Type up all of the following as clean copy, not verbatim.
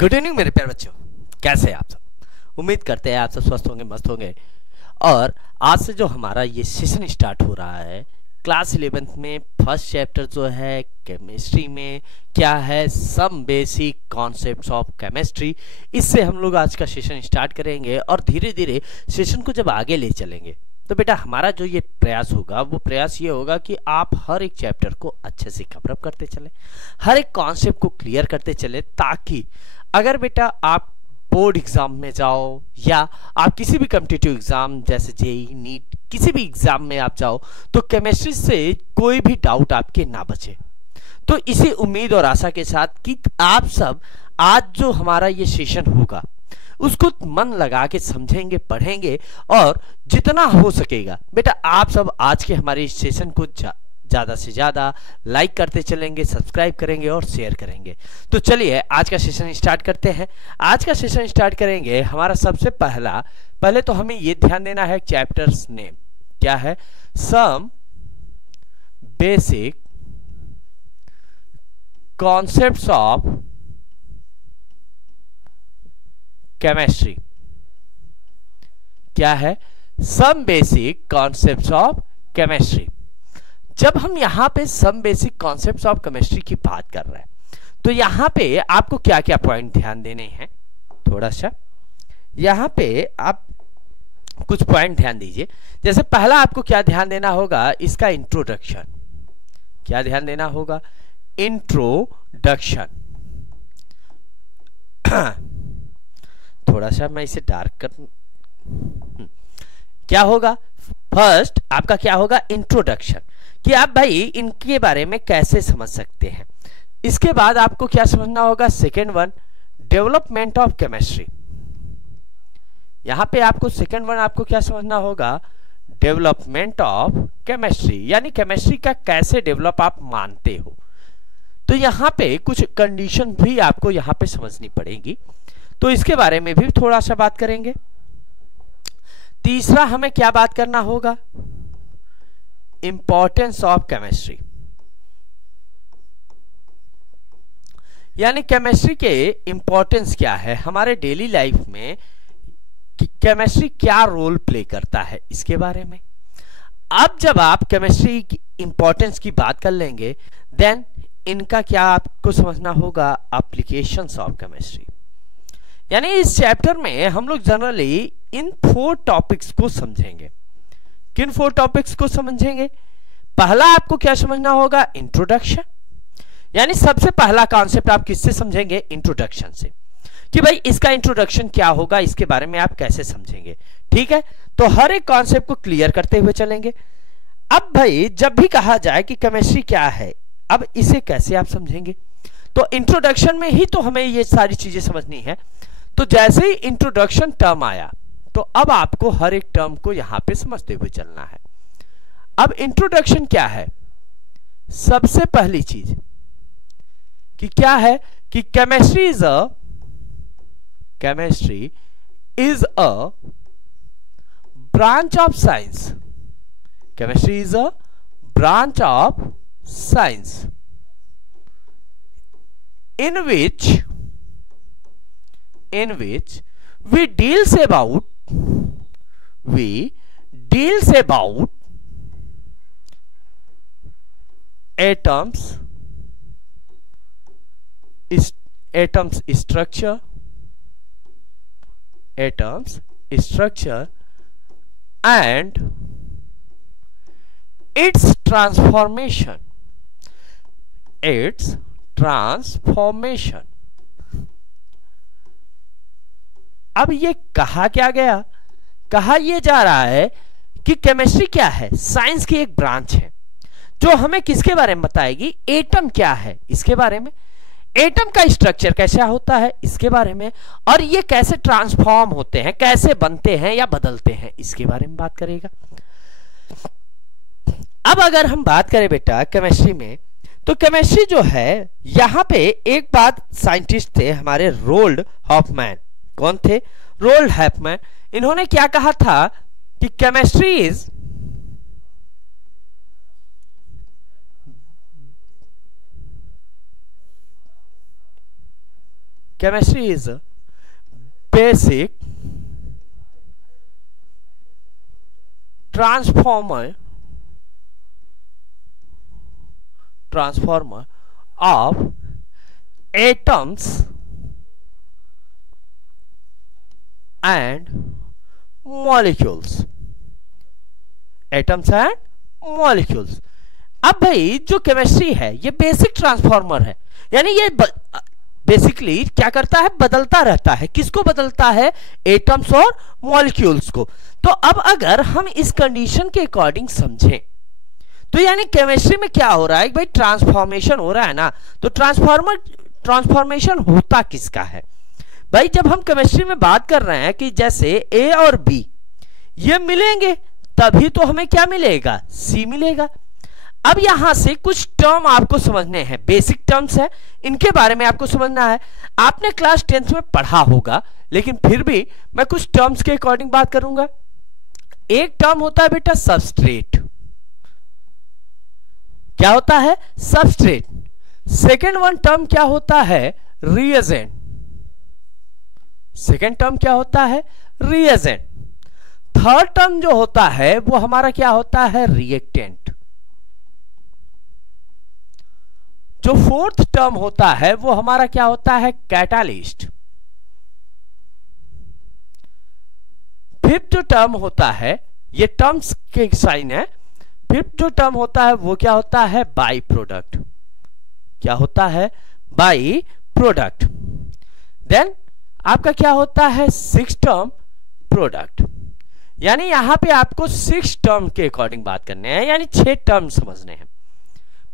Good evening मेरे प्यारे बच्चों, कैसे हैं आप सब। उम्मीद करते हैं आप सब स्वस्थ होंगे, मस्त होंगे। और आज से जो हमारा ये सेशन स्टार्ट हो रहा है क्लास 11th में, फर्स्ट चैप्टर जो है केमिस्ट्री में क्या है, some basic concepts of chemistry, इससे हम लोग आज का सेशन स्टार्ट करेंगे। और धीरे धीरे सेशन को जब आगे ले चलेंगे तो बेटा हमारा जो ये प्रयास होगा वो प्रयास ये होगा कि आप हर एक चैप्टर को अच्छे से कवर अप करते चले, हर एक कॉन्सेप्ट को क्लियर करते चले, ताकि अगर बेटा आप बोर्ड एग्जाम में जाओ या आप किसी भी कॉम्पिटिटिव एग्जाम जैसे जेई नीट किसी भी एग्जाम में आप जाओ तो केमिस्ट्री से कोई भी डाउट आपके ना बचे। तो इसी उम्मीद और आशा के साथ कि आप सब आज जो हमारा ये सेशन होगा उसको मन लगा के समझेंगे, पढ़ेंगे और जितना हो सकेगा बेटा आप सब आज के हमारे इस सेशन को ज़्यादा से ज़्यादा लाइक करते चलेंगे, सब्सक्राइब करेंगे और शेयर करेंगे। तो चलिए आज का सेशन स्टार्ट करते हैं। आज का सेशन स्टार्ट करेंगे हमारा सबसे पहले तो हमें ये ध्यान देना है चैप्टर्स नेम क्या है, some basic concepts of chemistry. क्या है? Some basic concepts of chemistry. जब हम यहां पे some basic concepts of chemistry की बात कर रहे हैं तो यहां पे आपको क्या क्या पॉइंट ध्यान देने हैं, थोड़ा सा यहां पे आप कुछ पॉइंट ध्यान दीजिए। जैसे पहला आपको क्या ध्यान देना होगा, इसका इंट्रोडक्शन। क्या ध्यान देना होगा? इंट्रोडक्शन। थोड़ा सा मैं इसे डार्क कर, क्या होगा फर्स्ट आपका क्या होगा, इंट्रोडक्शन, कि आप भाई इनके बारे में कैसे समझ सकते हैं। इसके बाद आपको क्या समझना होगा, second one, development of chemistry. यहां पे आपको सेकेंड वन आपको क्या समझना होगा, डेवलपमेंट ऑफ केमिस्ट्री, यानी केमिस्ट्री का कैसे डेवलप आप मानते हो। तो यहां पे कुछ कंडीशन भी आपको यहां पे समझनी पड़ेगी, तो इसके बारे में भी थोड़ा सा बात करेंगे। तीसरा हमें क्या बात करना होगा, इंपॉर्टेंस ऑफ केमिस्ट्री, यानी केमिस्ट्री के इंपॉर्टेंस क्या है हमारे डेली लाइफ में, केमिस्ट्री क्या रोल प्ले करता है, इसके बारे में। अब जब आप केमिस्ट्री की इंपॉर्टेंस की बात कर लेंगे देन इनका क्या आपको समझना होगा, एप्लीकेशंस ऑफ केमिस्ट्री। यानी इस चैप्टर में हम लोग जनरली इन 4 टॉपिक्स को समझेंगे। किन 4 टॉपिक्स को समझेंगे? पहला आपको क्या समझना होगा, इंट्रोडक्शन, यानी सबसे पहला कॉन्सेप्ट आप किससे समझेंगे, इंट्रोडक्शन से, कि भाई इसका इंट्रोडक्शन क्या होगा, इसके बारे में आप कैसे समझेंगे। ठीक है, तो हर एक कॉन्सेप्ट को क्लियर करते हुए चलेंगे। अब भाई जब भी कहा जाए कि केमिस्ट्री क्या है, अब इसे कैसे आप समझेंगे, तो इंट्रोडक्शन में ही तो हमें ये सारी चीजें समझनी है। तो जैसे ही इंट्रोडक्शन टर्म आया तो अब आपको हर एक टर्म को यहां पे समझते हुए चलना है। अब इंट्रोडक्शन क्या है, सबसे पहली चीज कि क्या है कि chemistry is a branch of science. Chemistry is a branch of science in which we deals about atoms structure and its transformation. अब ये कहा क्या गया, कहा यह जा रहा है कि केमिस्ट्री क्या है, साइंस की एक ब्रांच है जो हमें किसके बारे में बताएगी, एटम क्या है इसके बारे में, एटम का स्ट्रक्चर कैसा होता है इसके बारे में, और ये कैसे ट्रांसफॉर्म होते हैं, कैसे बनते हैं या बदलते हैं, इसके बारे में बात करेगा। अब अगर हम बात करें बेटा केमिस्ट्री में, तो केमिस्ट्री जो है यहां पे एक बात साइंटिस्ट थे हमारे रोल्ड हॉफमैन। कौन थे? Roald Hoffmann. इन्होंने क्या कहा था कि chemistry is chemistry is a basic transformer of atoms and molecules. Atoms and molecules. अब भाई जो केमिस्ट्री है ये बेसिक ट्रांसफॉर्मर है, यानी ये बेसिकली क्या करता है, बदलता रहता है। किसको बदलता है? एटम्स और मॉलिक्यूल्स को। तो अब अगर हम इस कंडीशन के अकॉर्डिंग समझें तो यानी केमिस्ट्री में क्या हो रहा है भाई, ट्रांसफॉर्मेशन हो रहा है ना। तो ट्रांसफॉर्मेशन होता किसका है भाई? जब हम केमिस्ट्री में बात कर रहे हैं कि जैसे ए और बी ये मिलेंगे तभी तो हमें क्या मिलेगा, सी मिलेगा। अब यहां से कुछ टर्म आपको समझने हैं, बेसिक टर्म्स है, इनके बारे में आपको समझना है। आपने क्लास 10th में पढ़ा होगा, लेकिन फिर भी मैं कुछ टर्म्स के अकॉर्डिंग बात करूंगा। एक टर्म होता है बेटा सबस्ट्रेट। क्या होता है? सबस्ट्रेट। सेकेंड वन टर्म क्या होता है? रिएजेंट। सेकेंड टर्म क्या होता है? रिएजेंट। थर्ड टर्म जो होता है वो हमारा क्या होता है? रिएक्टेंट। जो फोर्थ टर्म होता है वो हमारा क्या होता है? कैटालिस्ट। फिफ्थ जो टर्म होता है, ये टर्म्स के साइन है, फिफ्थ जो टर्म होता है वो क्या होता है? By product. क्या होता है? By product. देन आपका क्या होता है? Six term product. यानी यहां पे आपको 6 टर्म के अकॉर्डिंग बात करने हैं, यानी 6 टर्म समझने हैं।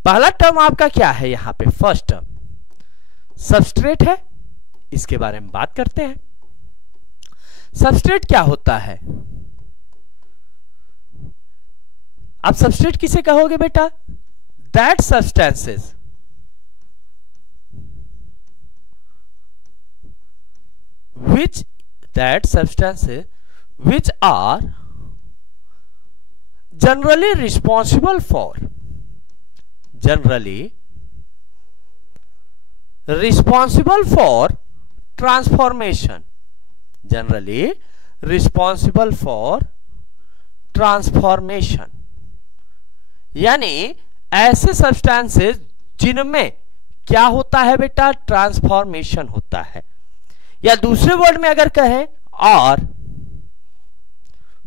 पहला टर्म आपका क्या है? यहां पे फर्स्ट टर्म सबस्ट्रेट है, इसके बारे में बात करते हैं। सबस्ट्रेट क्या होता है? आप सबस्ट्रेट किसे कहोगे बेटा? That substances which are generally responsible for transformation, generally responsible for transformation। यानी ऐसे सब्सटेंसेस जिनमें क्या होता है बेटा? ट्रांसफॉर्मेशन होता है। या दूसरे वर्ड में अगर कहें, और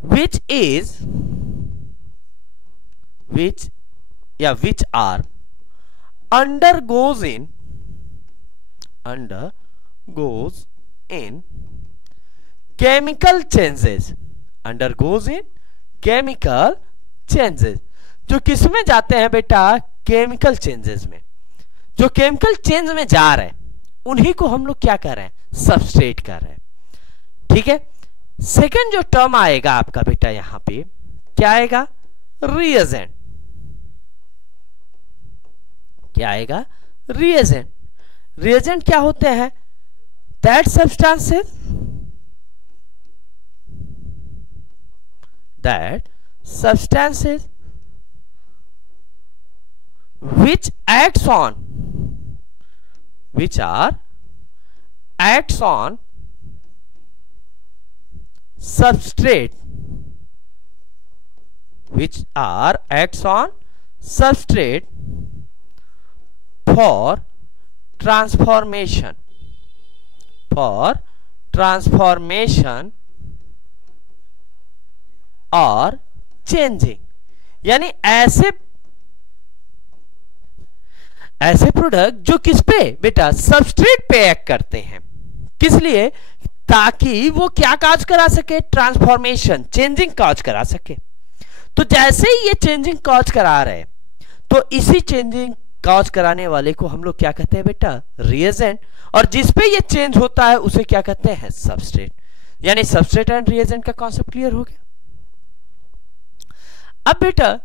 which are undergoes in chemical changes, जो किस में जाते हैं बेटा? केमिकल चेंजेस में। जो केमिकल चेंज में जा रहे हैं उन्हीं को हम लोग क्या कर रहे हैं? सबस्ट्रेट कर रहे हैं। ठीक है। सेकेंड जो टर्म आएगा आपका बेटा यहां पे क्या आएगा? रिएजेंट। क्या आएगा? रिएजेंट। रिएजेंट क्या होते हैं? That substances which acts on substrate, for transformation और चेंजिंग। यानी ऐसे प्रोडक्ट जो किस पे बेटा? सबस्ट्रेट पे एक्ट करते हैं। किस लिए? ताकि वो क्या काज करा सके? ट्रांसफॉर्मेशन, चेंजिंग काज करा सके। तो जैसे ही ये चेंजिंग काज करा रहे तो इसी चेंजिंग काज कराने वाले को हम लोग क्या कहते हैं बेटा? रिएजेंट। और जिस पे ये चेंज होता है उसे क्या कहते हैं? सबस्ट्रेट। यानी सबस्ट्रेट एंड रिएजेंट का कॉन्सेप्ट क्लियर हो गया। अब बेटा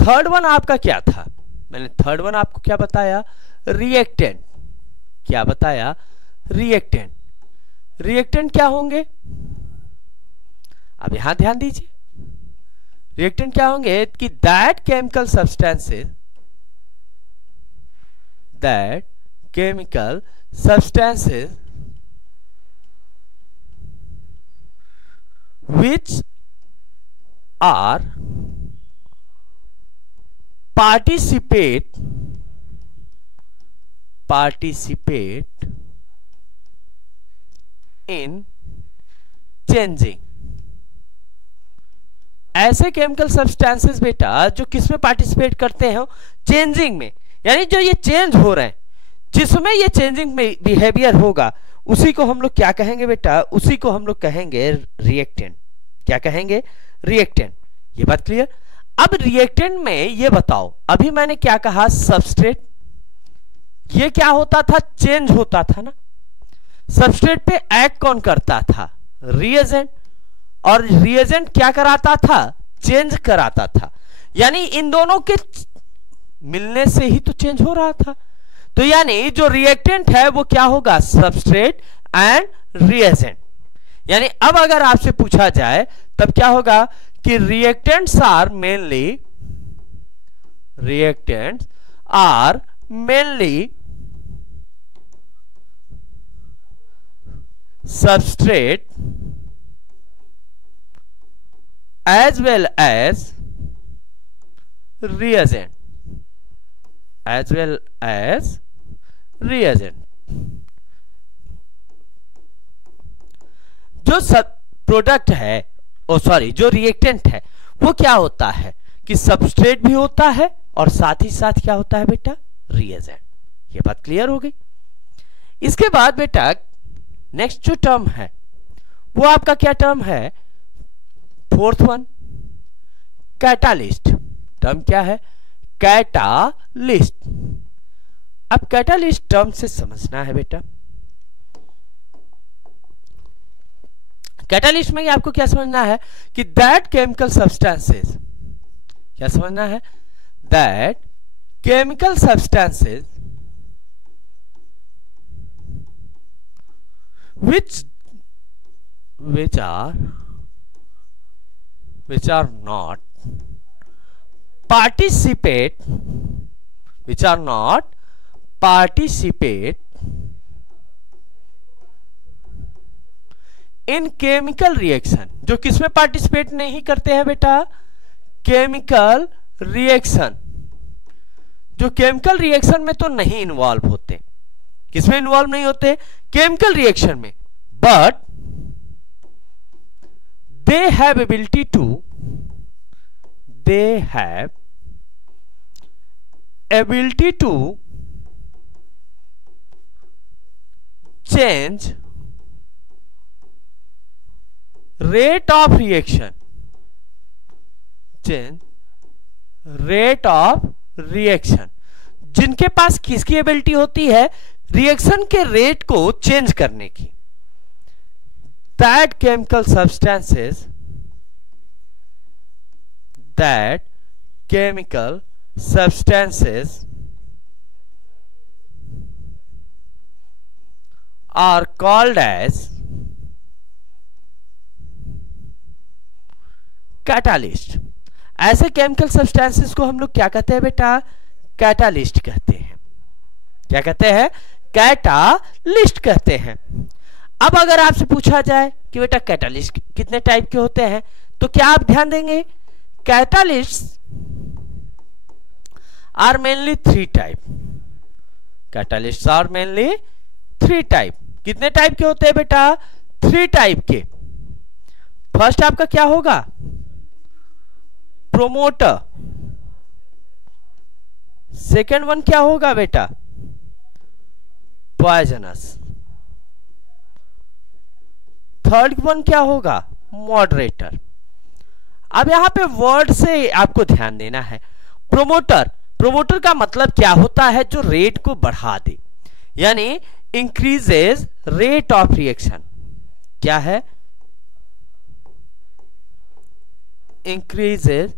थर्ड वन आपका क्या था? मैंने थर्ड वन आपको क्या बताया? रिएक्टेंट। क्या बताया? रिएक्टेंट। रिएक्टेंट क्या होंगे? अब यहां ध्यान दीजिए। रिएक्टेंट क्या होंगे? कि that chemical substances which are participate in changing। ऐसे केमिकल सब्सटेंसेस बेटा जो किसमें पार्टिसिपेट करते हैं, चेंजिंग में, यानी जो ये चेंज हो रहे हैं, जिसमें ये चेंजिंग में बिहेवियर होगा, उसी को हम लोग क्या कहेंगे बेटा, उसी को हम लोग कहेंगे रिएक्टेंट। क्या कहेंगे, रिएक्टेंट। ये बात क्लियर। अब रिएक्टेंट में ये बताओ, अभी मैंने क्या कहा, सबस्ट्रेट, ये क्या होता था, चेंज होता था ना। सबस्ट्रेट पे एक्ट कौन करता था, रिएजेंट, और रिएजेंट क्या कराता था, चेंज कराता था। यानी इन दोनों के मिलने से ही तो चेंज हो रहा था। तो यानी जो रिएक्टेंट है वो क्या होगा, सबस्ट्रेट एंड रिएजेंट। यानी अब अगर आपसे पूछा जाए तब क्या होगा कि reactants are mainly substrate as well as reagent, जो सब प्रोडक्ट है, जो रिएक्टेंट है वो क्या होता है कि सबस्ट्रेट भी होता है और साथ ही साथ क्या होता है बेटा, रिएजेंट। ये बात क्लियर हो गई। इसके बाद बेटा नेक्स्ट जो टर्म है वो आपका क्या टर्म है, फोर्थ वन, कैटालिस्ट। टर्म क्या है, कैटालिस्ट। अब कैटालिस्ट टर्म से समझना है बेटा, कैटालिस्ट में आपको क्या समझना है कि दैट केमिकल सब्सटेंसेस, क्या समझना है, that chemical substances which are not participate in chemical reaction, जो किसमें पार्टिसिपेट नहीं करते हैं बेटा, केमिकल रिएक्शन, जो केमिकल रिएक्शन में तो नहीं इन्वॉल्व होते। किसमें इन्वॉल्व नहीं होते, केमिकल रिएक्शन में, but they have ability to change rate of reaction, जिनके पास किसकी एबिलिटी होती है, रिएक्शन के रेट को चेंज करने की। That chemical substances are called as catalyst. ऐसे केमिकल सब्सटेंसेस को हम लोग क्या कहते हैं बेटा, कैटालिस्ट कहते हैं। क्या कहते हैं, कैटालिस्ट कहते हैं। अब अगर आपसे पूछा जाए कि बेटा कैटालिस्ट कितने टाइप के होते हैं, तो क्या आप ध्यान देंगे, catalyst are mainly 3 type. Catalyst are mainly 3 type. कितने टाइप के होते हैं बेटा, 3 टाइप के। फर्स्ट आपका क्या होगा, प्रोमोटर। सेकेंड वन क्या होगा बेटा, पॉइजनस। थर्ड वन क्या होगा, मॉडरेटर। अब यहां पे वर्ड से आपको ध्यान देना है। प्रोमोटर का मतलब क्या होता है, जो रेट को बढ़ा दे, यानी इंक्रीजेज रेट ऑफ रिएक्शन। क्या है, इंक्रीजेज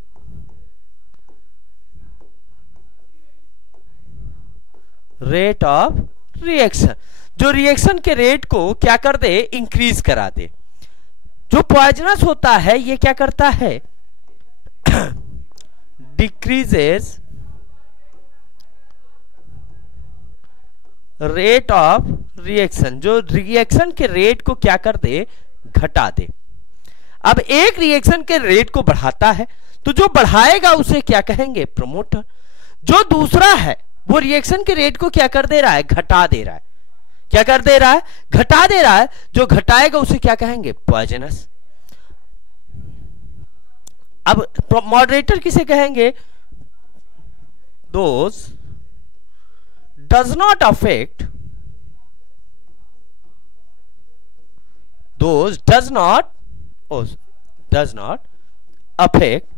रेट ऑफ रिएक्शन, जो रिएक्शन के रेट को क्या कर दे, इंक्रीज करा दे। जो पॉइजनस होता है ये क्या करता है, डिक्रीजेस रेट ऑफ रिएक्शन, जो रिएक्शन के रेट को क्या कर दे, घटा दे। अब एक रिएक्शन के रेट को बढ़ाता है तो जो बढ़ाएगा उसे क्या कहेंगे, प्रमोटर। जो दूसरा है वो रिएक्शन के रेट को क्या कर दे रहा है, घटा दे रहा है। क्या कर दे रहा है, घटा दे रहा है। जो घटाएगा उसे क्या कहेंगे, पॉइजनस। अब मॉडरेटर किसे कहेंगे, those does not affect, those does not affect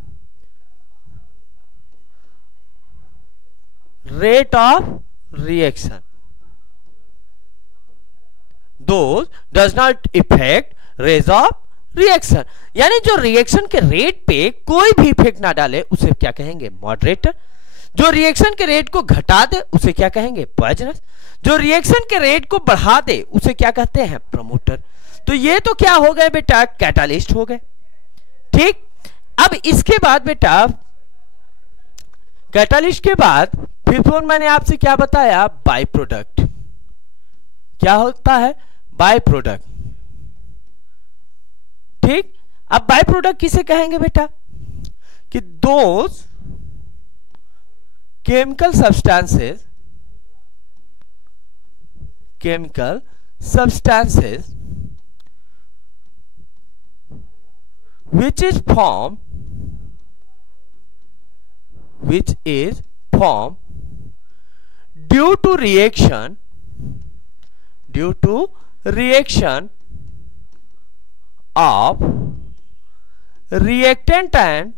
rate of reaction, those does not affect rate of reaction। यानी जो रिएक्शन के रेट पे कोई भी इफेक्ट ना डाले उसे क्या कहेंगे, मॉडरेटर। जो रिएक्शन के रेट को घटा दे उसे क्या कहेंगे, पॉइजनस। जो रिएक्शन के रेट को बढ़ा दे उसे क्या कहते हैं, प्रमोटर। तो ये तो क्या हो गए बेटा, कैटालिस्ट हो गए। ठीक, अब इसके बाद बेटा कैटालिस्ट के बाद फिफ्थ वन मैंने आपसे क्या बताया, बाई प्रोडक्ट। क्या होता है, बाई प्रोडक्ट। ठीक, अब बाई प्रोडक्ट किसे कहेंगे बेटा, कि those chemical substances which is formed due to reaction of reactant and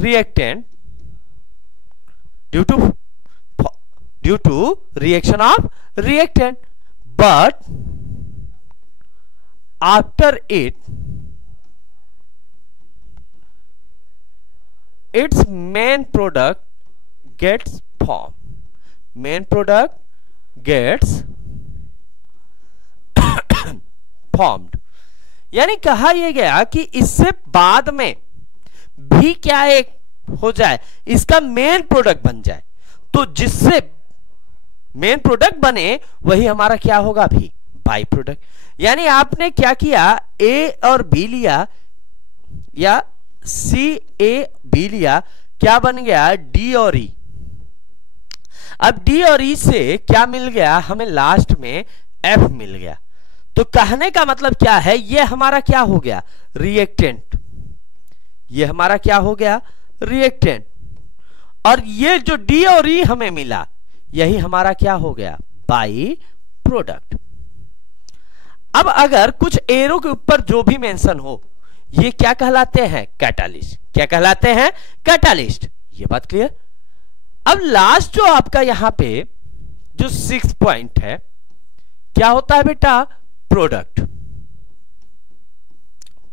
reactant due to reaction of reactant, but after its main product gets formed, main product gets formed। यानी कहा यह गया कि इससे बाद में भी क्या एक हो जाए, इसका मेन प्रोडक्ट बन जाए। तो जिससे मेन प्रोडक्ट बने वही हमारा क्या होगा, भी बाई प्रोडक्ट। यानी आपने क्या किया, ए और बी लिया या सी ए बी लिया, क्या बन गया, डी और ई। अब डी और ई से क्या मिल गया, हमें लास्ट में एफ मिल गया। तो कहने का मतलब क्या है, ये हमारा क्या हो गया, रिएक्टेंट। ये हमारा क्या हो गया, रिएक्टेंट। और ये जो डी और ई हमें मिला यही हमारा क्या हो गया, बाई प्रोडक्ट। अब अगर कुछ एरो के ऊपर जो भी मेंशन हो ये क्या कहलाते हैं, कैटालिस्ट। क्या कहलाते हैं, कैटालिस्ट। ये बात क्लियर। अब लास्ट जो आपका यहां पे जो 6 पॉइंट है, क्या होता है बेटा, प्रोडक्ट।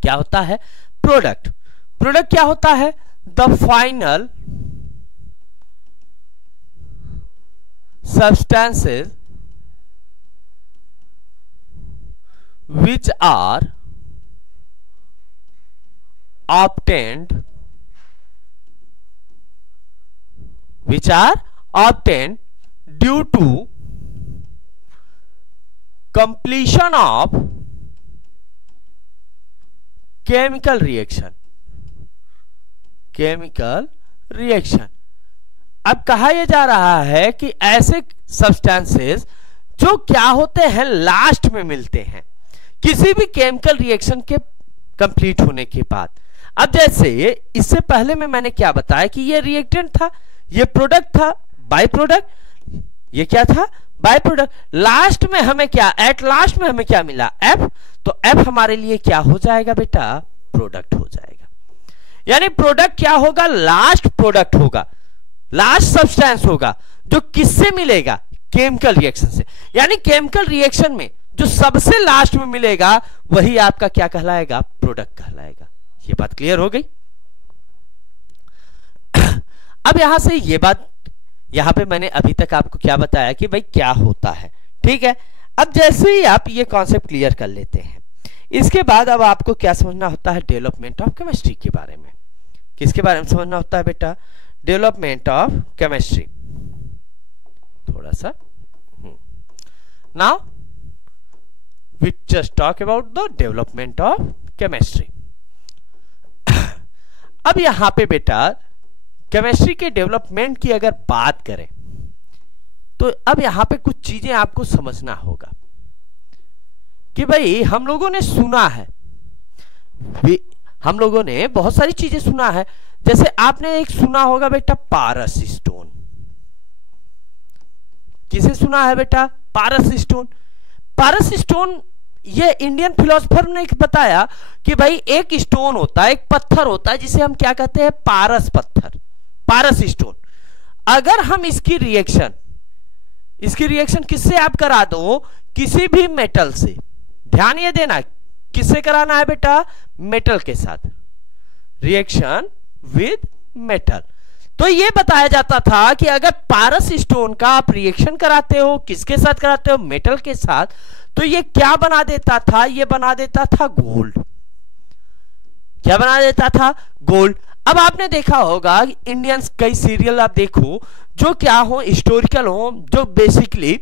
क्या होता है, प्रोडक्ट। प्रोडक्ट क्या होता है, the final substances which are obtained due to completion of chemical reaction। अब कहा यह जा रहा है कि ऐसे सब्सटेंसेस जो क्या होते हैं, लास्ट में मिलते हैं किसी भी केमिकल रिएक्शन के कंप्लीट होने के बाद। अब जैसे इससे पहले में मैंने क्या बताया कि ये रिएक्टेंट था, ये प्रोडक्ट था, बाय प्रोडक्ट। ये क्या था, बाय प्रोडक्ट। लास्ट में हमें क्या, एट लास्ट में हमें क्या मिला, एफ। तो एफ हमारे लिए क्या हो जाएगा बेटा, प्रोडक्ट हो जाएगा। यानी प्रोडक्ट क्या होगा, लास्ट प्रोडक्ट होगा, लास्ट सब्सटेंस होगा जो किससे मिलेगा, केमिकल रिएक्शन से। यानी केमिकल रिएक्शन में जो सबसे लास्ट में मिलेगा वही आपका क्या कहलाएगा, प्रोडक्ट कहलाएगा। ये बात क्लियर हो गई। अब यहां से ये बात, यहां पे मैंने अभी तक आपको क्या बताया कि भाई क्या होता है, ठीक है। अब जैसे ही आप ये कॉन्सेप्ट क्लियर कर लेते हैं, इसके बाद अब आपको क्या समझना होता है, डेवलपमेंट ऑफ केमिस्ट्री के बारे में। किसके बारे में समझना होता है बेटा, डेवलपमेंट ऑफ केमिस्ट्री। थोड़ा सा now we just talk about the development of chemistry. अब यहां पे बेटा केमिस्ट्री के डेवलपमेंट की अगर बात करें तो अब यहां पे कुछ चीजें आपको समझना होगा कि भाई हम लोगों ने सुना है, हम लोगों ने बहुत सारी चीजें सुना है। जैसे आपने एक सुना होगा बेटा पारस स्टोन। किसे सुना है बेटा? पारस स्टोन। पारस स्टोन ये इंडियन फिलोसोफर ने बताया कि भाई एक स्टोन होता है, एक पत्थर होता है जिसे हम क्या कहते हैं? पारस पत्थर, पारस स्टोन। अगर हम इसकी रिएक्शन किससे आप करा दो? किसी भी मेटल से। ध्यान ये देना, किससे कराना है बेटा? मेटल के साथ, रिएक्शन विद मेटल। तो ये बताया जाता था कि अगर पारस स्टोन का आप रिएक्शन कराते हो, किसके साथ कराते हो? मेटल के साथ, तो ये क्या बना देता था? ये बना देता था गोल्ड। क्या बना देता था? गोल्ड। अब आपने देखा होगा कि इंडियंस कई सीरियल आप देखो जो क्या हो, हिस्टोरिकल हो, जो बेसिकली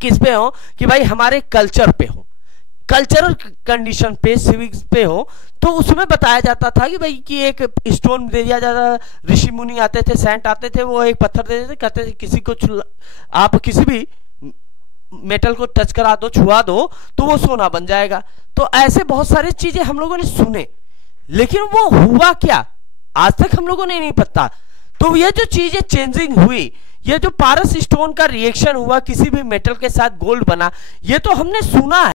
किस पे हो कि भाई हमारे कल्चर पे हो, कल्चरल कंडीशन पे, सिविक्स पे हो। तो उसमें बताया जाता था कि भाई कि एक स्टोन दे दिया जाता, ऋषि मुनि आते थे, सेंट आते थे, वो एक पत्थर दे देते, कहते थे किसी को आप किसी भी मेटल को टच करा दो, छुआ दो, तो वो सोना बन जाएगा। तो ऐसे बहुत सारी चीजें हम लोगों ने सुने, लेकिन वो हुआ क्या आज तक हम लोगों ने नहीं पता। तो ये जो चीजें चेंजिंग हुई, ये जो पारस स्टोन का रिएक्शन हुआ किसी भी मेटल के साथ, गोल्ड बना, ये तो हमने सुना है।